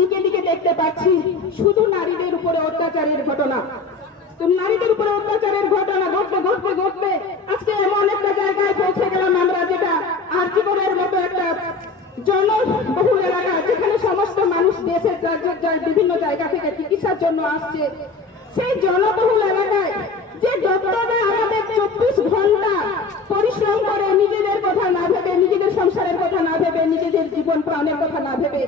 দিকে দিকে দেখতে পাচ্ছি, শুধু নারীদের উপরে অত্যাচারের ঘটনা। নারীদের উপরে অত্যাচারের ঘটনা ঘটতে ঘটতে ঘটতে আজকে এমন একটা জায়গায় পৌঁছে গেলাম আমরা যেটা আর জীবনের মতো একটা জনবহুল এলাকা, যেখানে সমস্ত মানুষ দেশের বিভিন্ন জায়গা থেকে চিকিৎসার জন্য আসছে। সেই জনবহুল এলাকায় যে ডক্টররা আমাদের চব্বিশ ঘণ্টা পরিশ্রম করে নিজেদের কথা না ভেবে, নিজেদের সংসারের কথা না ভেবে, নিজেদের জীবন প্রাণের কথা না ভেবে,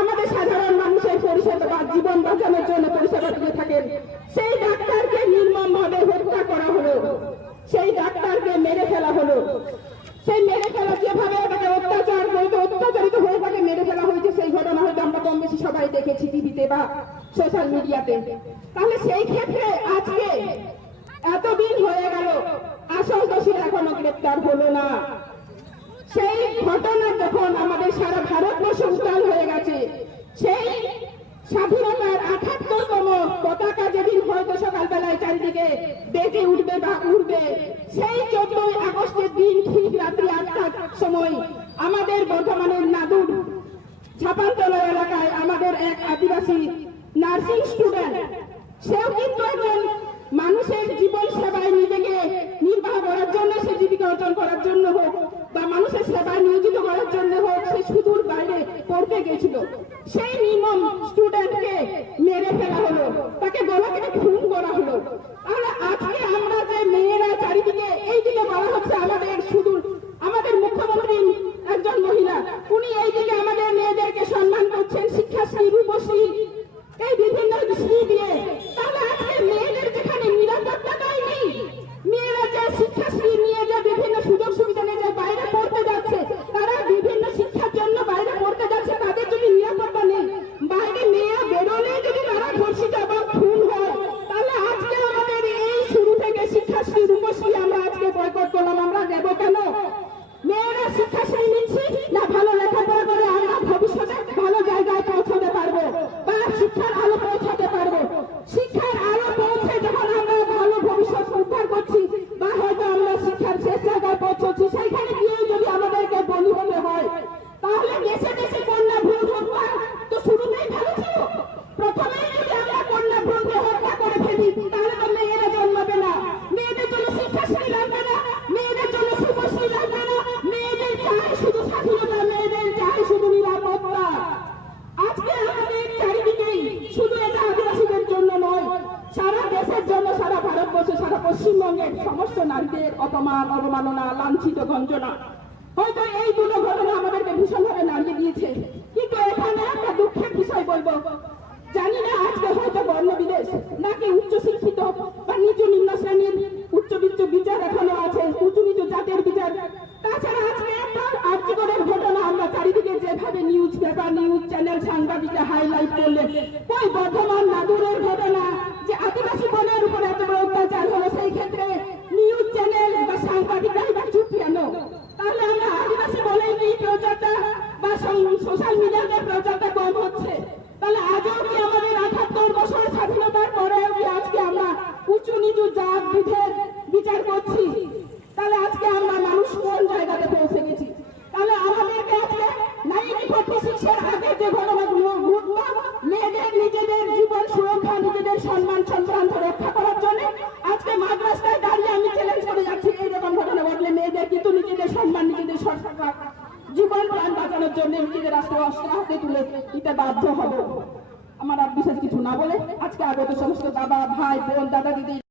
আমাদের সাধারণ মানুষের পরিষেবা বা জীবন বাঁচানোর জন্য পরিষেবা দিয়ে থাকেন সেই ডাক্তারকে নির্মম ভাবে হত্যা করা হলো। সেই ডাক্তারকে মেরে ফেলা হলো। সেই মেরে ফেলা যেভাবে তাকে অত্যাচার হয়তো অত্যাচারিত হয়ে তাকে মেরে ফেলা হয়েছে, সেই ঘটনা হয়তো আমরা কম বেশি সবাই দেখেছি টিভিতে বা সোশ্যাল মিডিয়াতে। তাহলে সেই ক্ষেত্রে আজকে এতদিন হয়ে গেল, আসল দোষীরা এখনও গ্রেপ্তার হলো না। সেই ঘটনা যখন আমাদের সারা ভারতবর্ষ উত্তাল হয়ে গেছে, সেই স্বাধীনতার চারিদিকে বেজে উঠবে বা উঠবে, সেই চোদ্দই আগস্টের দিন ঠিক রাত্রি আটটার সময় আমাদের বর্ধমানের নাদুর ছাপান্তলা এলাকায় আমাদের এক আদিবাসী নার্সিং স্টুডেন্ট, সেও কিন্তু একজন মানুষের জীবন সেবায় নিজেকে নির্বাহ করার জন্য, সে জীবিকা অর্জন করার জন্য হোক বা মানুষের সেবায় নিয়োজিত করার জন্য হোক, সে সুদূর বাইরে পড়তে গেছিল। সেই নির্মম স্টুডেন্টকে মেরে ফেলা হলো তাকে গলা কেটে খুন করা হলো তাহলে আজকে আমরা যে মেয়েরা চারিদিকে এই দিকে বলা হচ্ছে আমাদের সুদূর আমাদের মুখ্যমন্ত্রী একজন মহিলা উনি এই দিকে আমাদের মেয়েদেরকে সম্মান করছেন শিক্ষাশ্রী রূপশ্রী এই বিভিন্ন শ্রী দিয়ে তাহলে আজকে মেয়েদের যেখানে নিরাপত্তাটাই নেই মেয়েরা যে শিক্ষাশ্রী নিয়ে যে বিভিন্ন সুযোগ সুবিধা নিয়ে যে বাইরে পড়তে যাচ্ছে তারা বিভিন্ন শিক্ষার জন্য বাইরে পড়তে যাচ্ছে তাদের যদি নিরাপত্তা নেই বাইরে মেয়ে বেরোলে যদি তারা ধর্ষিত বা খুন হয় তাহলে আজকে আমাদের এই শুরু থেকে শিক্ষাশ্রী রূপশ্রী আমরা আজকে বয়কট করলাম আমরা নেব কেন মেয়েরা শিক্ষাশ্রী নিচ্ছি না ভালো লেখাপড়া করে আমরা ভবিষ্যতে ভালো জায়গায় পৌঁছাতে পারব বা শিক্ষার আলো পৌঁছাতে পারব শিক্ষার আলো পৌঁছে যখন আমরা ভালো ভবিষ্যৎ উদ্ধার করছি বা হয়তো আমরা শিক্ষার শেষ জায়গায় পৌঁছচ্ছি সেইখানে গিয়ে যদি আমাদেরকে বলি হতে হয় তাহলে দেশে দেশে কন্যা ভ্রূণ হত্যা তো শুরুতেই ভালো ছিল প্রথমেই যদি আমরা কন্যা ভ্রূণকে হত্যা করে ফেলি তাহলে তো মেয়েরা জন্মাবে না মেয়েদের জন্য শিক্ষাশ্রী লাগবে না মেয়েদের জন্য শুভশ্রী লাগবে না মেয়েদের চাই শুধু স্বাধীনতা মেয়েদের চাই শুধু নিরাপত্তা আজকে আমাদের চারিদিকেই শুধু এটা আদিবাসীদের জন্য নয় সারা দেশের জন্য সারা ভারতবর্ষে সারা পশ্চিমবঙ্গের সমস্ত নারীদের অপমান, অবমাননা, লাঞ্ছিত, গঞ্জনা। হয়তো এই দুটো ঘটনা আমাদেরকে ভীষণভাবে নাড়িয়ে দিয়েছে। কিন্তু এখানে একটা দুঃখের বিষয় বলব। জানি না আজকে হয়তো বর্ণ বিদেশ, নাকি উচ্চ শিক্ষিত বা নিচু নিম্ন শ্রেণির উচ্চ বিচ্চ বিচার এখনও আছে, উঁচু নিচু জাতের বিচার। তাছাড়া আজকে একটা আর্যগরের ঘটনা আমরা চারিদিকে যেভাবে নিউজ পেপার নিউজ চ্যানেল সাংবাদিকরা হাইলাইট করলেন ওই বর্ধমান নাদুরের ঘটনা যে আদিবাসী বনের উপরে এত জীবন প্রাণ বাঁচানোর জন্য নিজেদের রাস্তায় অস্ত্র হাতে তুলে দিতে বাধ্য হব। আমার আর বিশেষ কিছু না বলে আজকে আগত সমস্ত বাবা, ভাই, বোন, দাদা, দিদি